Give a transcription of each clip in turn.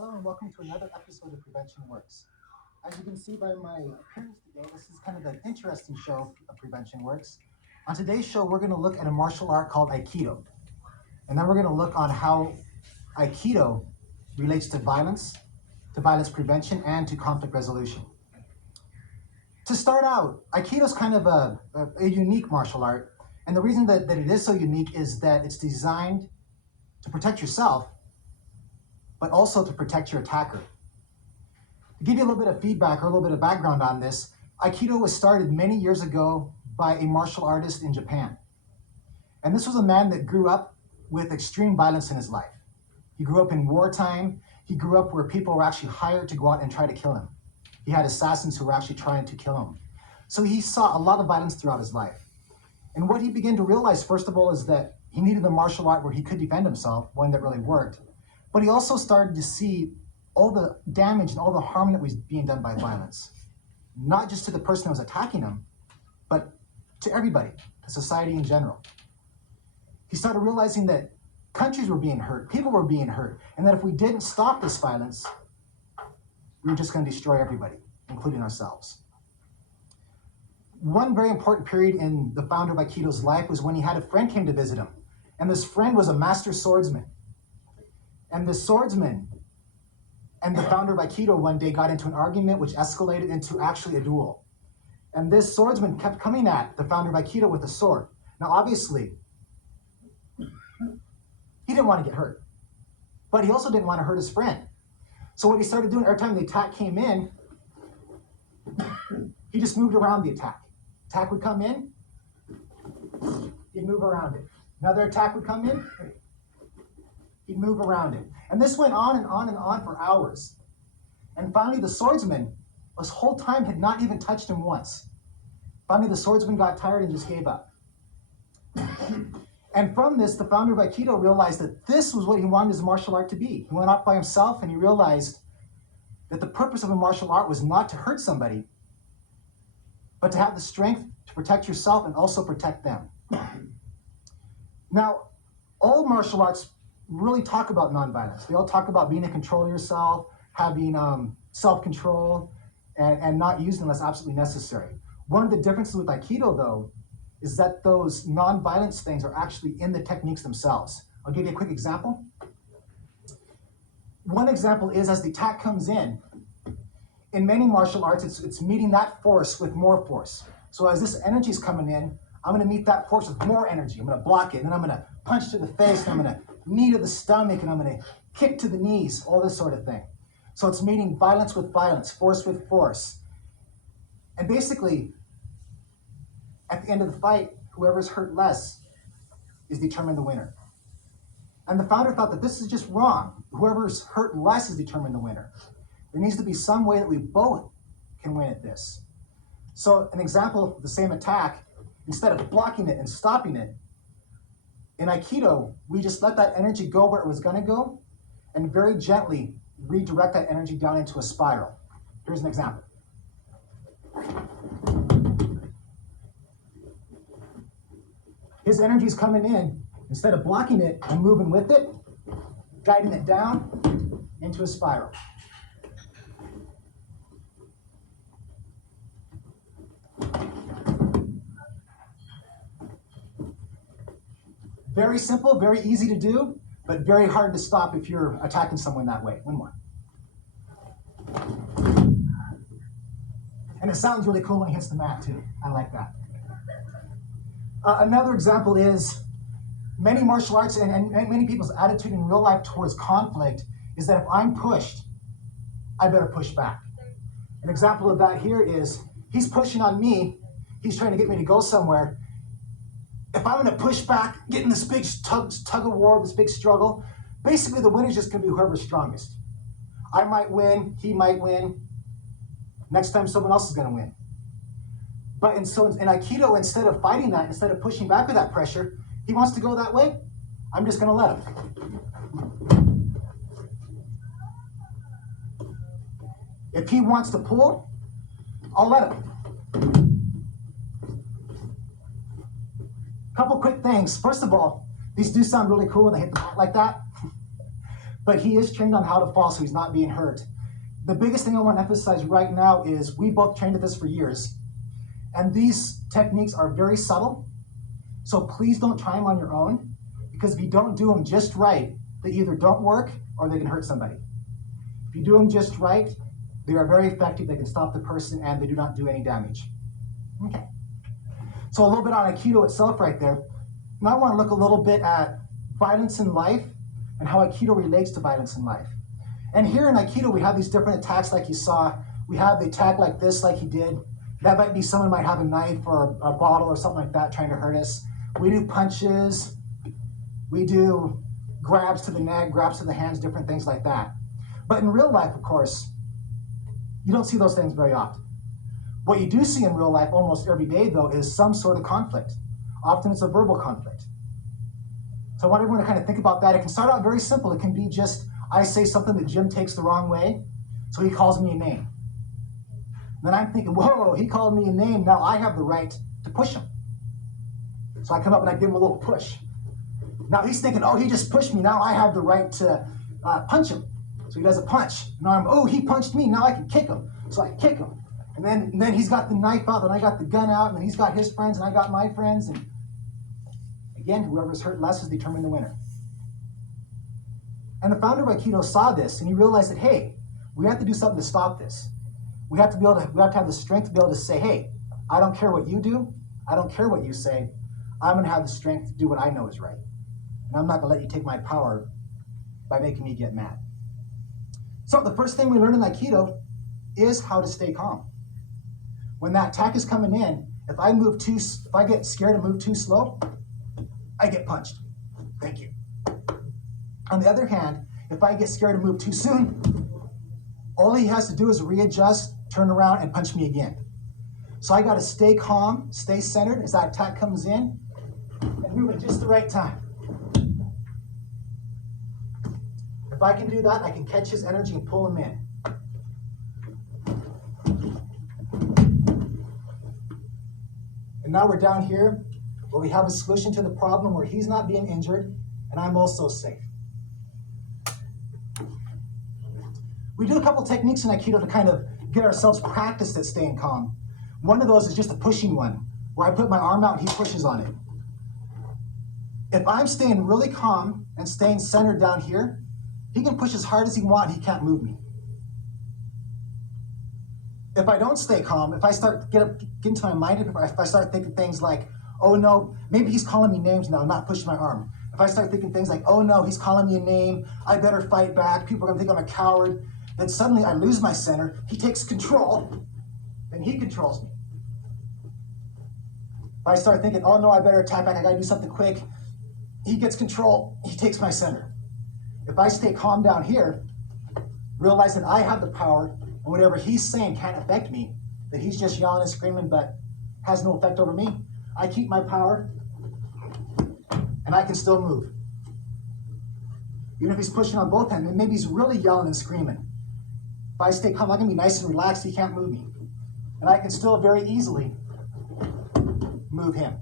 Hello and welcome to another episode of Prevention Works. As you can see by my appearance today, this is kind of an interesting show of Prevention Works. On today's show, we're going to look at a martial art called Aikido. And then we're going to look on how Aikido relates to violence prevention, and to conflict resolution. To start out, Aikido is kind of a unique martial art. And the reason that it is so unique is that it's designed to protect yourself, but also to protect your attacker. To give you a little bit of feedback or a little bit of background on this, Aikido was started many years ago by a martial artist in Japan. And this was a man that grew up with extreme violence in his life. He grew up in wartime. He grew up where people were actually hired to go out and try to kill him. He had assassins who were actually trying to kill him. So he saw a lot of violence throughout his life. And what he began to realize, first of all, is that he needed a martial art where he could defend himself, one that really worked. But he also started to see all the damage and all the harm that was being done by violence. Not just to the person that was attacking him, but to everybody, to society in general. He started realizing that countries were being hurt, people were being hurt, and that if we didn't stop this violence, we were just going to destroy everybody, including ourselves. One very important period in the founder of Aikido's life was when he had a friend came to visit him. And this friend was a master swordsman. And the swordsman and the founder of Aikido one day got into an argument which escalated into actually a duel. And this swordsman kept coming at the founder of Aikido with a sword. Now, obviously, he didn't want to get hurt, but he also didn't want to hurt his friend. So what he started doing every time the attack came in, he just moved around the attack. Attack would come in, he'd move around it. Another attack would come in, he'd move around it. And this went on and on and on for hours. And finally, the swordsman, this whole time, had not even touched him once. Finally, the swordsman got tired and just gave up. And from this, the founder of Aikido realized that this was what he wanted his martial art to be. He went off by himself and he realized that the purpose of a martial art was not to hurt somebody, but to have the strength to protect yourself and also protect them. Now, all martial arts really talk about nonviolence. They all talk about being in control of yourself, having self-control, and not using unless absolutely necessary. One of the differences with Aikido, though, is that those nonviolence things are actually in the techniques themselves. I'll give you a quick example. One example is as the attack comes in many martial arts, it's meeting that force with more force. So as this energy is coming in, I'm going to meet that force with more energy. I'm going to block it, and then I'm going to punch to the face, and I'm going to knee to the stomach, and I'm going to kick to the knees, all this sort of thing. So it's meeting violence with violence, force with force. And basically, at the end of the fight, whoever's hurt less is determined the winner. And the founder thought that this is just wrong. Whoever's hurt less is determined the winner. There needs to be some way that we both can win at this. So an example of the same attack, instead of blocking it and stopping it, in Aikido, we just let that energy go where it was going to go and very gently redirect that energy down into a spiral. Here's an example. His energy is coming in. Instead of blocking it and moving with it, guiding it down into a spiral. Very simple, very easy to do, but very hard to stop if you're attacking someone that way. One more. And it sounds really cool when it hits the mat too. I like that. Another example is many martial arts and many people's attitude in real life towards conflict is that if I'm pushed, I better push back. An example of that here is he's pushing on me. He's trying to get me to go somewhere. If I'm going to push back, get in this big tug of war, this big struggle, basically the winner's just going to be whoever's strongest. I might win, he might win. Next time someone else is going to win. But in Aikido, instead of fighting that, instead of pushing back with that pressure, he wants to go that way, I'm just going to let him. If he wants to pull, I'll let him. Couple quick things. First of all, these do sound really cool when they hit the mat like that. but he is trained on how to fall, so he's not being hurt. The biggest thing I want to emphasize right now is we both trained at this for years, and these techniques are very subtle, so please don't try them on your own, because if you don't do them just right, they either don't work or they can hurt somebody. If you do them just right, they are very effective, they can stop the person, and they do not do any damage. Okay. So a little bit on Aikido itself right there. Now I want to look a little bit at violence in life and how Aikido relates to violence in life. And here in Aikido, we have these different attacks like you saw. We have the attack like this, like he did. That might be someone might have a knife or a bottle or something like that trying to hurt us. We do punches. We do grabs to the neck, grabs to the hands, different things like that. But in real life, of course, you don't see those things very often. What you do see in real life almost every day, though, is some sort of conflict. Often it's a verbal conflict. So I want everyone to kind of think about that. It can start out very simple. It can be just, I say something that Jim takes the wrong way, so he calls me a name. And then I'm thinking, whoa, he called me a name, now I have the right to push him. So I come up and I give him a little push. Now he's thinking, oh, he just pushed me, now I have the right to punch him. So he does a punch. Now oh, he punched me, now I can kick him. So I kick him. And then he's got the knife out, and I got the gun out, and then he's got his friends, and I got my friends. And again, whoever's hurt less is determined the winner. And the founder of Aikido saw this, and he realized that, hey, we have to do something to stop this. We have to have the strength to be able to say, hey, I don't care what you do. I don't care what you say. I'm going to have the strength to do what I know is right. And I'm not going to let you take my power by making me get mad. So the first thing we learn in Aikido is how to stay calm. When that attack is coming in, if I get scared and move too slow, I get punched. Thank you. On the other hand, if I get scared and move too soon, all he has to do is readjust, turn around, and punch me again. So I got to stay calm, stay centered as that attack comes in, and move at just the right time. If I can do that, I can catch his energy and pull him in. And now we're down here where we have a solution to the problem where he's not being injured and I'm also safe. We do a couple techniques in Aikido to kind of get ourselves practiced at staying calm. One of those is just a pushing one, where I put my arm out and he pushes on it. If I'm staying really calm and staying centered down here, he can push as hard as he wants, he can't move me. If I don't stay calm, if I start get into my mind, if I start thinking things like, oh no, maybe he's calling me names now, not pushing my arm. If I start thinking things like, oh no, he's calling me a name, I better fight back, people are gonna think I'm a coward, then suddenly I lose my center, he takes control, then he controls me. If I start thinking, oh no, I better attack back, I gotta do something quick, he gets control, he takes my center. If I stay calm down here, realize that I have the power, and whatever he's saying can't affect me, that he's just yelling and screaming but has no effect over me, I keep my power, and I can still move. Even if he's pushing on both hands, maybe he's really yelling and screaming. If I stay calm, I can be nice and relaxed, he can't move me. And I can still very easily move him.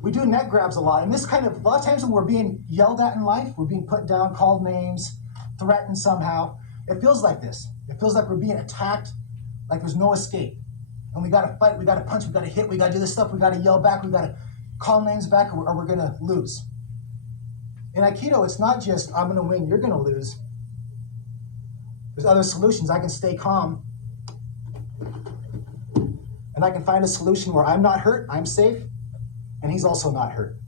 We do neck grabs a lot, and this kind of, a lot of times when we're being yelled at in life, we're being put down, called names, threatened somehow, it feels like this. It feels like we're being attacked, like there's no escape. And we gotta fight, we gotta punch, we gotta hit, we gotta do this stuff, we gotta yell back, we gotta call names back, or we're gonna lose. In Aikido, it's not just, I'm gonna win, you're gonna lose. There's other solutions. I can stay calm, and I can find a solution where I'm not hurt, I'm safe, and he's also not hurt.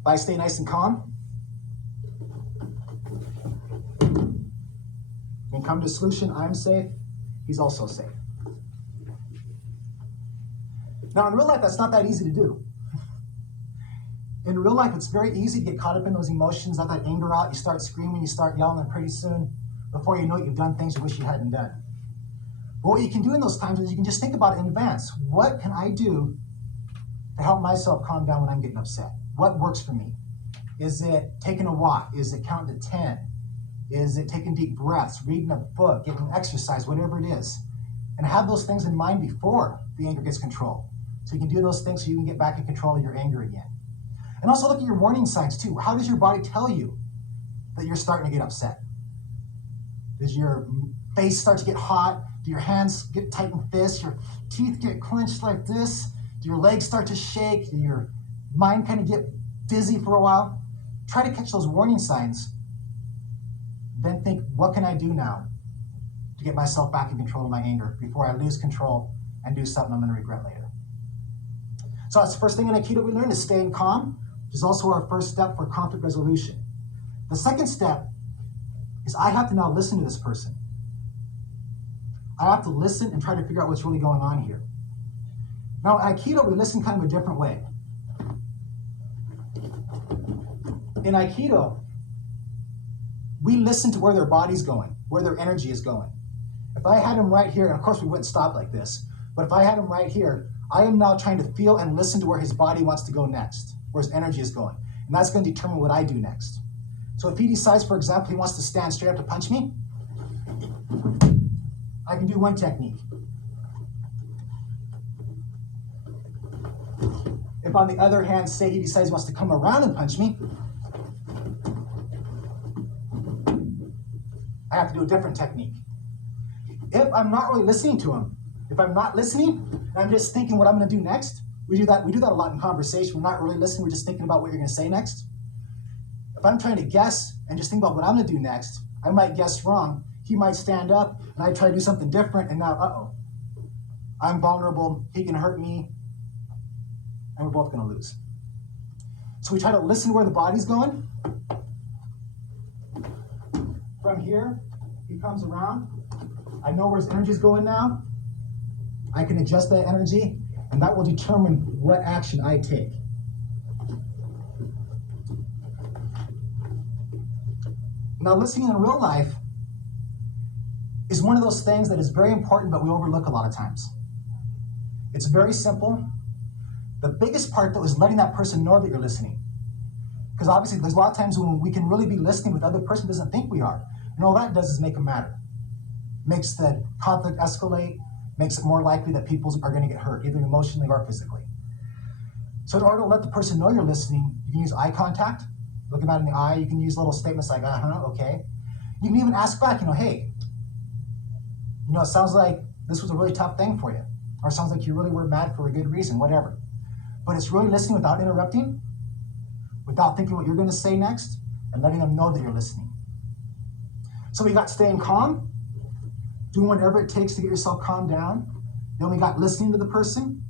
If I stay nice and calm, and come to a solution, I'm safe, he's also safe. Now in real life, that's not that easy to do. In real life, it's very easy to get caught up in those emotions, let that anger out, you start screaming, you start yelling, and pretty soon, before you know it, you've done things you wish you hadn't done. But what you can do in those times is you can just think about it in advance. What can I do to help myself calm down when I'm getting upset? What works for me? Is it taking a walk? Is it counting to 10? Is it taking deep breaths, reading a book, getting exercise, whatever it is? And have those things in mind before the anger gets control. So you can do those things so you can get back in control of your anger again. And also look at your warning signs too. How does your body tell you that you're starting to get upset? Does your face start to get hot? Do your hands get tight in fists? Your teeth get clenched like this? Do your legs start to shake? Do your mind kind of get dizzy for a while? Try to catch those warning signs. Then think, what can I do now to get myself back in control of my anger before I lose control and do something I'm going to regret later? So that's the first thing in Aikido we learned is staying calm, which is also our first step for conflict resolution. The second step is I have to now listen to this person. I have to listen and try to figure out what's really going on here. Now, in Aikido, we listen kind of a different way. In Aikido, we listen to where their body's going, where their energy is going. If I had him right here, and of course we wouldn't stop like this, but if I had him right here, I am now trying to feel and listen to where his body wants to go next, where his energy is going. And that's going to determine what I do next. So if he decides, for example, he wants to stand straight up to punch me, I can do one technique. If on the other hand, say he decides he wants to come around and punch me, I have to do a different technique. If I'm not really listening to him, if I'm not listening, and I'm just thinking what I'm going to do next, we do that a lot in conversation. We're not really listening, we're just thinking about what you're going to say next. If I'm trying to guess and just think about what I'm going to do next, I might guess wrong. He might stand up, and I try to do something different, and now, I'm vulnerable, he can hurt me, and we're both going to lose. So we try to listen where the body's going. From here, he comes around. I know where his energy's going now. I can adjust that energy, and that will determine what action I take. Now, listening in real life is one of those things that is very important, but we overlook a lot of times. It's very simple. The biggest part, though, is letting that person know that you're listening. Because obviously, there's a lot of times when we can really be listening with the other person doesn't think we are. And all that does is make them madder. Makes the conflict escalate, makes it more likely that people are going to get hurt, either emotionally or physically. So in order to let the person know you're listening, you can use eye contact, look them out in the eye. You can use little statements like, okay. You can even ask back, hey, it sounds like this was a really tough thing for you. Or it sounds like you really were mad for a good reason, whatever. But it's really listening without interrupting, without thinking what you're going to say next, and letting them know that you're listening. So we got staying calm, doing whatever it takes to get yourself calmed down. Then we got listening to the person.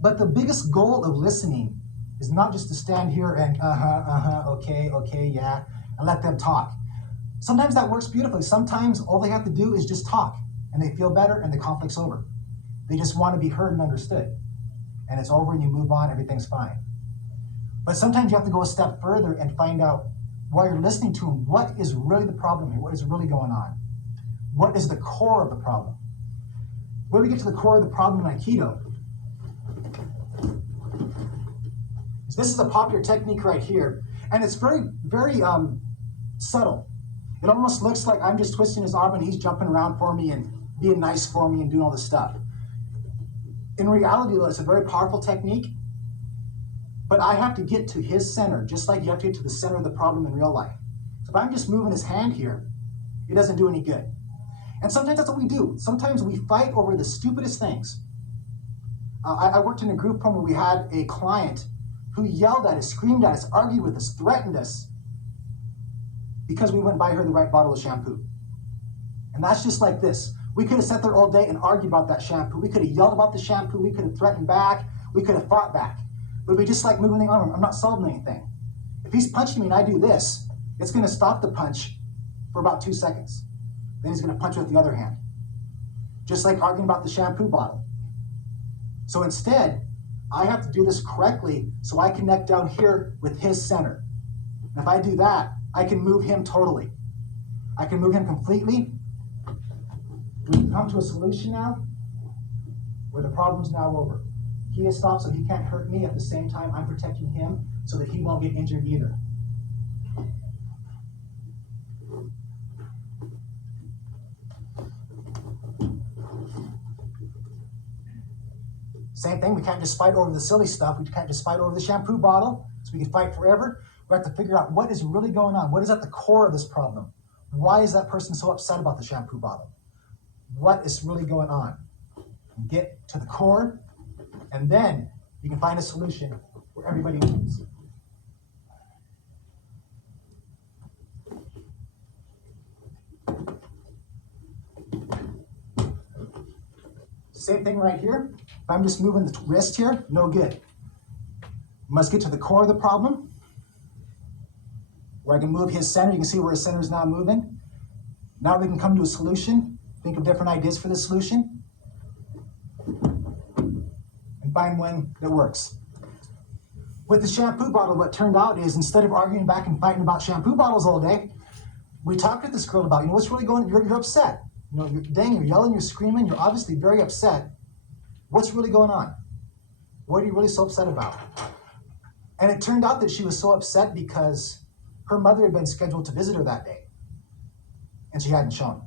But the biggest goal of listening is not just to stand here and okay, yeah, and let them talk. Sometimes that works beautifully. Sometimes all they have to do is just talk, and they feel better, and the conflict's over. They just want to be heard and understood. And it's over, and you move on, everything's fine. But sometimes you have to go a step further and find out, while you're listening to them, what is really the problem here? What is really going on? What is the core of the problem? When we get to the core of the problem in Aikido, this is a popular technique right here, and it's very, very subtle. It almost looks like I'm just twisting his arm and he's jumping around for me and being nice for me and doing all this stuff. In reality, though, it's a very powerful technique, but I have to get to his center, just like you have to get to the center of the problem in real life. So if I'm just moving his hand here, it doesn't do any good. And sometimes that's what we do. Sometimes we fight over the stupidest things. I worked in a group home where we had a client who yelled at us, screamed at us, argued with us, threatened us because we wouldn't buy her the right bottle of shampoo. And that's just like this. We could have sat there all day and argued about that shampoo. We could have yelled about the shampoo. We could have threatened back. We could have fought back. But we just like moving the arm. I'm not solving anything. If he's punching me and I do this, it's going to stop the punch for about 2 seconds. Then he's going to punch with the other hand. Just like arguing about the shampoo bottle. So instead, I have to do this correctly so I connect down here with his center. And if I do that, I can move him totally. I can move him completely. We can come to a solution now where the problem's now over. He has stopped so he can't hurt me. At the same time, I'm protecting him so that he won't get injured either. Same thing, we can't just fight over the silly stuff. We can't just fight over the shampoo bottle, so we can fight forever. We have to figure out what is really going on. What is at the core of this problem? Why is that person so upset about the shampoo bottle? What is really going on? Get to the core, and then you can find a solution where everybody wins. Same thing right here. If I'm just moving the wrist here, no good. Must get to the core of the problem, where I can move his center. You can see where his center is now moving. Now we can come to a solution, think of different ideas for the solution, and find one that works. With the shampoo bottle, what turned out is instead of arguing back and fighting about shampoo bottles all day, we talked to this girl about, what's really going on? You're upset. You're yelling, you're screaming, you're obviously very upset. What's really going on? What are you really so upset about? And it turned out that she was so upset because her mother had been scheduled to visit her that day, and she hadn't shown.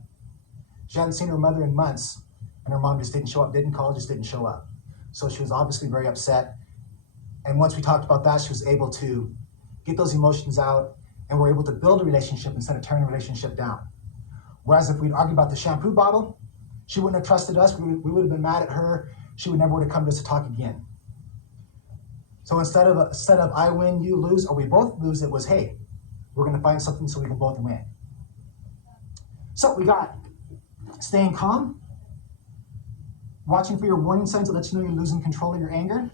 She hadn't seen her mother in months, and her mom just didn't show up, didn't call, just didn't show up. So she was obviously very upset. And once we talked about that, she was able to get those emotions out, and we're able to build a relationship instead of tearing a relationship down. Whereas if we'd argued about the shampoo bottle, she wouldn't have trusted us. We would have been mad at her. She would never would have come to us to talk again. So instead of I win, you lose, or we both lose, it was, hey, we're going to find something so we can both win. So we got staying calm, watching for your warning signs that let you know you're losing control of your anger,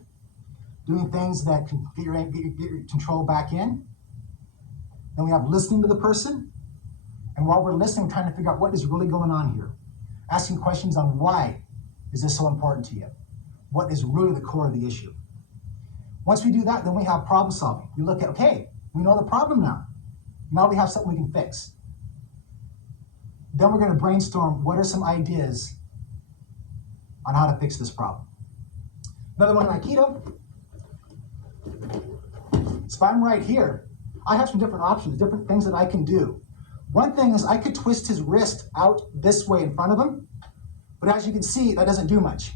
doing things that can get your control back in. Then we have listening to the person. And while we're listening, we're trying to figure out what is really going on here. Asking questions on why is this so important to you? What is really the core of the issue? Once we do that, then we have problem solving. We look at, okay, we know the problem now. Now we have something we can fix. Then we're going to brainstorm what are some ideas on how to fix this problem. Another one in Aikido. So if I'm right here, I have some different options, different things that I can do. One thing is I could twist his wrist out this way in front of him, but as you can see, that doesn't do much.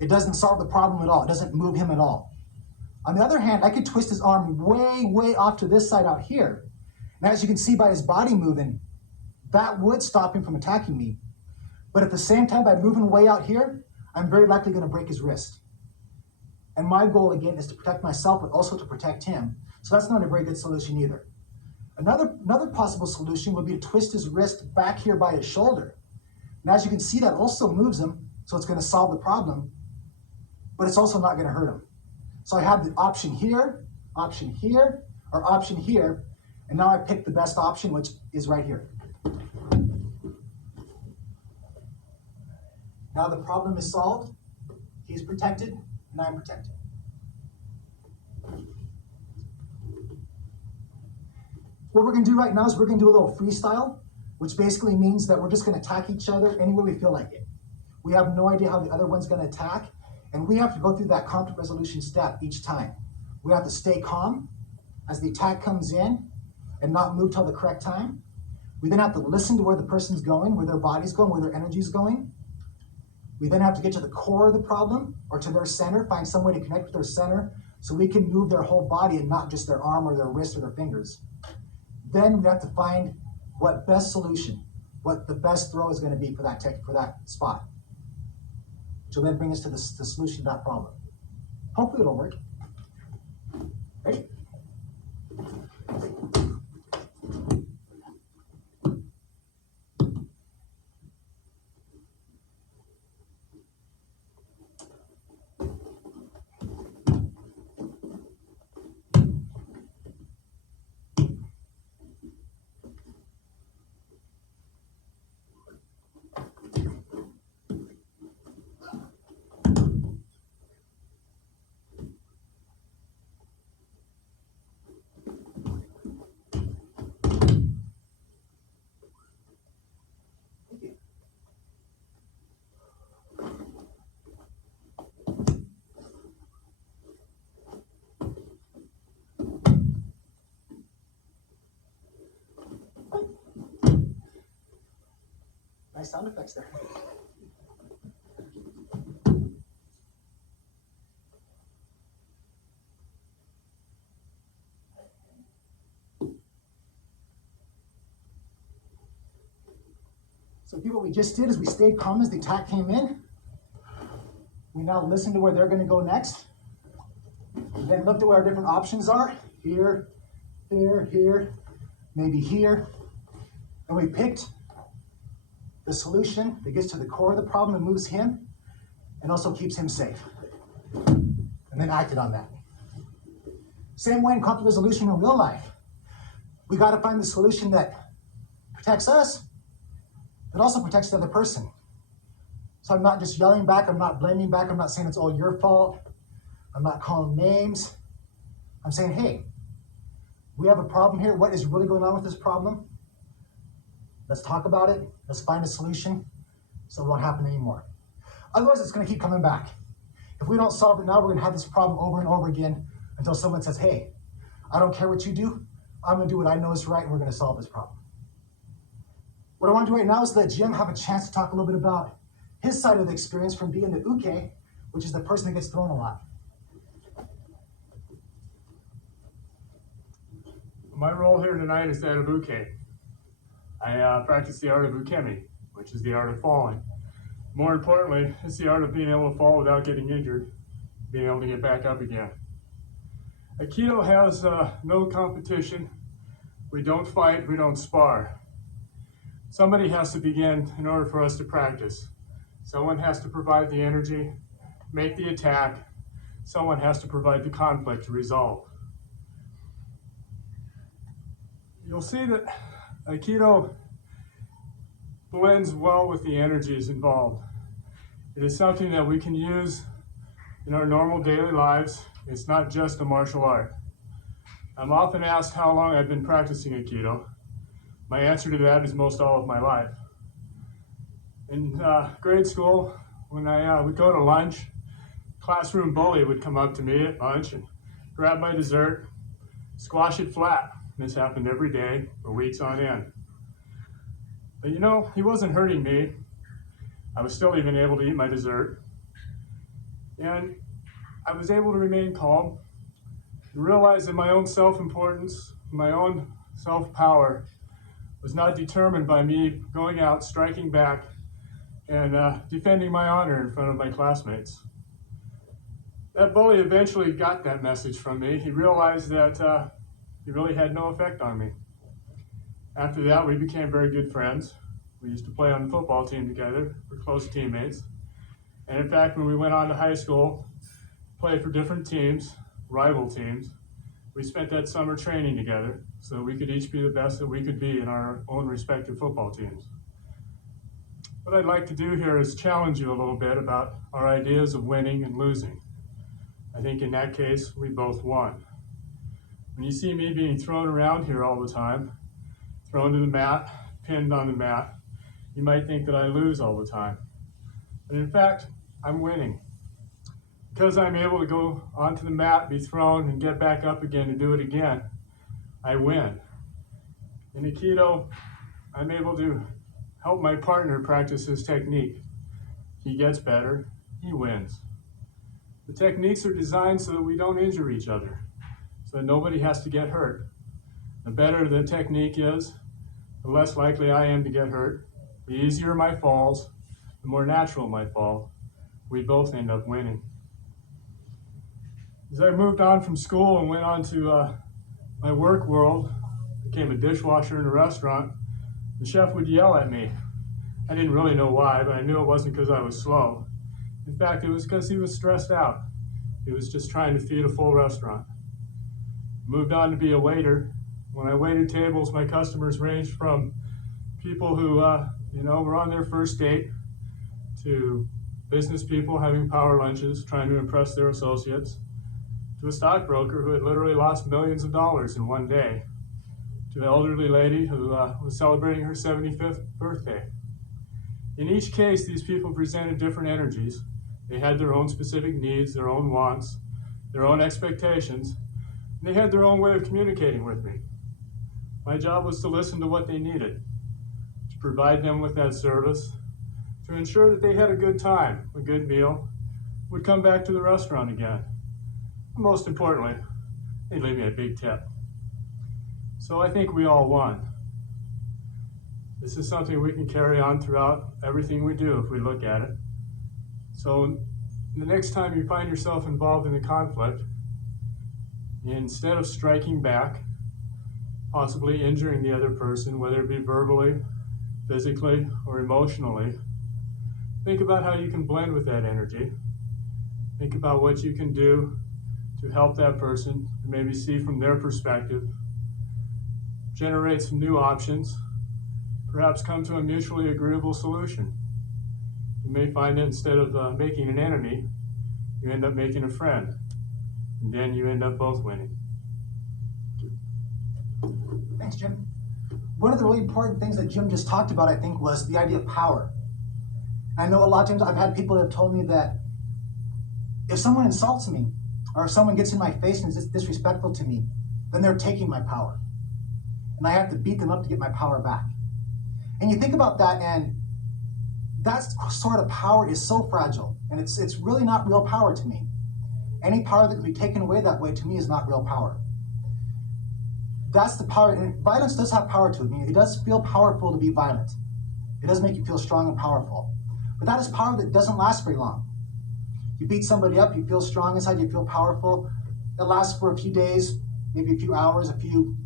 It doesn't solve the problem at all. It doesn't move him at all. On the other hand, I could twist his arm way, way off to this side out here. And as you can see by his body moving, that would stop him from attacking me. But at the same time, by moving way out here, I'm very likely going to break his wrist. And my goal, again, is to protect myself, but also to protect him. So that's not a very good solution either. Another possible solution would be to twist his wrist back here by his shoulder. And as you can see, that also moves him, so it's going to solve the problem, but it's also not going to hurt him. So I have the option here, or option here, and now I pick the best option, which is right here. Now the problem is solved, he's protected, and I'm protected. What we're going to do right now is we're going to do a little freestyle, which basically means that we're just going to attack each other any way we feel like it. We have no idea how the other one's going to attack, and we have to go through that conflict resolution step each time. We have to stay calm as the attack comes in and not move till the correct time. We then have to listen to where the person's going, where their body's going, where their energy's going. We then have to get to the core of the problem or to their center, find some way to connect with their center so we can move their whole body and not just their arm or their wrist or their fingers. Then we have to find what best solution, what the best throw is going to be for that spot. Which will then bring us to the solution to that problem. Hopefully it'll work. Ready? Nice sound effects there. So what we just did is we stayed calm as the attack came in. We now listen to where they're going to go next. We then looked at what our different options are. Here, here, here, maybe here. And we picked the solution that gets to the core of the problem and moves him and also keeps him safe. And then acted on that. Same way in conflict resolution in real life. We got to find the solution that protects us, but also protects the other person. So I'm not just yelling back, I'm not blaming back, I'm not saying it's all your fault, I'm not calling names. I'm saying, hey, we have a problem here. What is really going on with this problem? Let's talk about it. Let's find a solution so it won't happen anymore. Otherwise, it's going to keep coming back. If we don't solve it now, we're going to have this problem over and over again until someone says, hey, I don't care what you do. I'm going to do what I know is right, and we're going to solve this problem. What I want to do right now is let Jim have a chance to talk a little bit about his side of the experience from being the uke, which is the person that gets thrown a lot. My role here tonight is that of uke. I practice the art of ukemi, which is the art of falling. More importantly, it's the art of being able to fall without getting injured, being able to get back up again. Aikido has no competition. We don't fight, we don't spar. Somebody has to begin in order for us to practice. Someone has to provide the energy, make the attack. Someone has to provide the conflict to resolve. You'll see that Aikido blends well with the energies involved. It is something that we can use in our normal daily lives. It's not just a martial art. I'm often asked how long I've been practicing Aikido. My answer to that is most all of my life. In grade school, when I would go to lunch, classroom bully would come up to me at lunch and grab my dessert, squash it flat. This happened every day for weeks on end. But you know, he wasn't hurting me. I was still even able to eat my dessert. And I was able to remain calm and realize that my own self-importance, my own self-power was not determined by me going out, striking back, and defending my honor in front of my classmates. That bully eventually got that message from me. He realized that he really had no effect on me. After that, we became very good friends. We used to play on the football team together. We're close teammates. And in fact, when we went on to high school, played for different teams, rival teams, we spent that summer training together so we could each be the best that we could be in our own respective football teams. What I'd like to do here is challenge you a little bit about our ideas of winning and losing. I think in that case, we both won. When you see me being thrown around here all the time, thrown to the mat, pinned on the mat, you might think that I lose all the time. But in fact, I'm winning. Because I'm able to go onto the mat, be thrown, and get back up again and do it again, I win. In Aikido, I'm able to help my partner practice his technique. He gets better, he wins. The techniques are designed so that we don't injure each other, so that nobody has to get hurt. The better the technique is, the less likely I am to get hurt. The easier my falls, the more natural my fall. We both end up winning. As I moved on from school and went on to my work world, became a dishwasher in a restaurant, the chef would yell at me. I didn't really know why, but I knew it wasn't because I was slow. In fact, it was because he was stressed out. He was just trying to feed a full restaurant. Moved on to be a waiter. When I waited tables, my customers ranged from people who were on their first date to business people having power lunches, trying to impress their associates, to a stockbroker who had literally lost millions of dollars in one day, to an elderly lady who was celebrating her 75th birthday. In each case, these people presented different energies. They had their own specific needs, their own wants, their own expectations, and they had their own way of communicating with me. My job was to listen to what they needed, to provide them with that service, to ensure that they had a good time, a good meal, would come back to the restaurant again. And most importantly, they'd leave me a big tip. So I think we all won. This is something we can carry on throughout everything we do if we look at it. So the next time you find yourself involved in a conflict, instead of striking back, possibly injuring the other person, whether it be verbally, physically, or emotionally, think about how you can blend with that energy. Think about what you can do to help that person, and maybe see from their perspective, generate some new options, perhaps come to a mutually agreeable solution. You may find that instead of making an enemy, you end up making a friend, and then you end up both winning. Thanks, Jim. One of the really important things that Jim just talked about, I think, was the idea of power. I know a lot of times I've had people that have told me that if someone insults me, or if someone gets in my face and is disrespectful to me, then they're taking my power. And I have to beat them up to get my power back. And you think about that, and that sort of power is so fragile, and it's really not real power to me. Any power that can be taken away that way, to me, is not real power. That's the power, and violence does have power to it. I mean, it does feel powerful to be violent. It does make you feel strong and powerful. But that is power that doesn't last very long. You beat somebody up, you feel strong inside, you feel powerful. It lasts for a few days, maybe a few hours, a few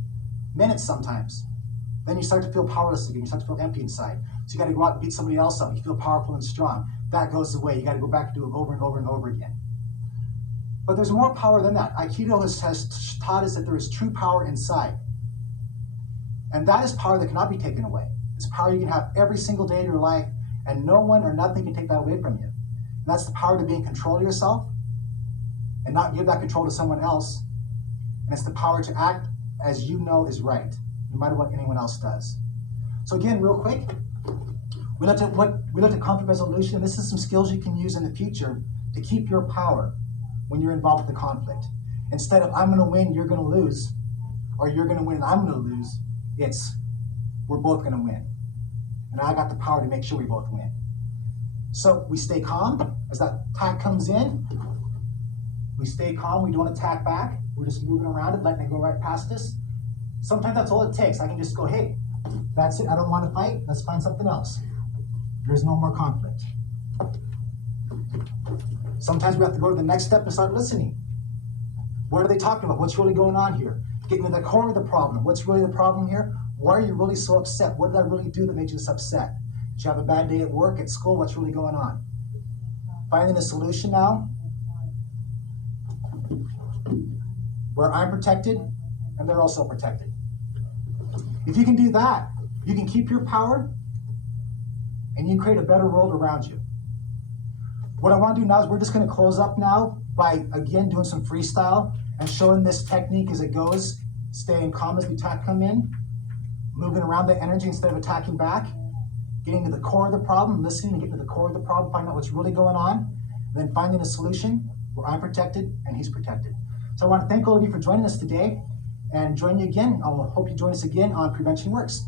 minutes sometimes. Then you start to feel powerless again. You start to feel empty inside. So you got to go out and beat somebody else up. You feel powerful and strong. That goes away. You got to go back and do it over and over and over again. But there's more power than that. Aikido has taught us that there is true power inside. And that is power that cannot be taken away. It's power you can have every single day of your life, and no one or nothing can take that away from you. And that's the power to be in control of yourself and not give that control to someone else. And it's the power to act as you know is right, no matter what anyone else does. So again, real quick, we looked at conflict resolution. This is some skills you can use in the future to keep your power when you're involved with the conflict. Instead of I'm going to win, you're going to lose, or you're going to win and I'm going to lose, it's we're both going to win. And I got the power to make sure we both win. So we stay calm as that attack comes in. We stay calm. We don't attack back. We're just moving around it, letting it go right past us. Sometimes that's all it takes. I can just go, hey, that's it. I don't want to fight. Let's find something else. There's no more conflict. Sometimes we have to go to the next step and start listening. What are they talking about? What's really going on here? Getting to the core of the problem. What's really the problem here? Why are you really so upset? What did I really do that made you this upset? Did you have a bad day at work, at school? What's really going on? Finding a solution now where I'm protected and they're also protected. If you can do that, you can keep your power and you can create a better world around you. What I want to do now is we're just going to close up now by, again, doing some freestyle and showing this technique as it goes, staying calm as the attack come in, moving around the energy instead of attacking back, getting to the core of the problem, listening and getting to the core of the problem, finding out what's really going on, and then finding a solution where I'm protected and he's protected. So I want to thank all of you for joining us today and join you again. I hope you join us again on Prevention Works.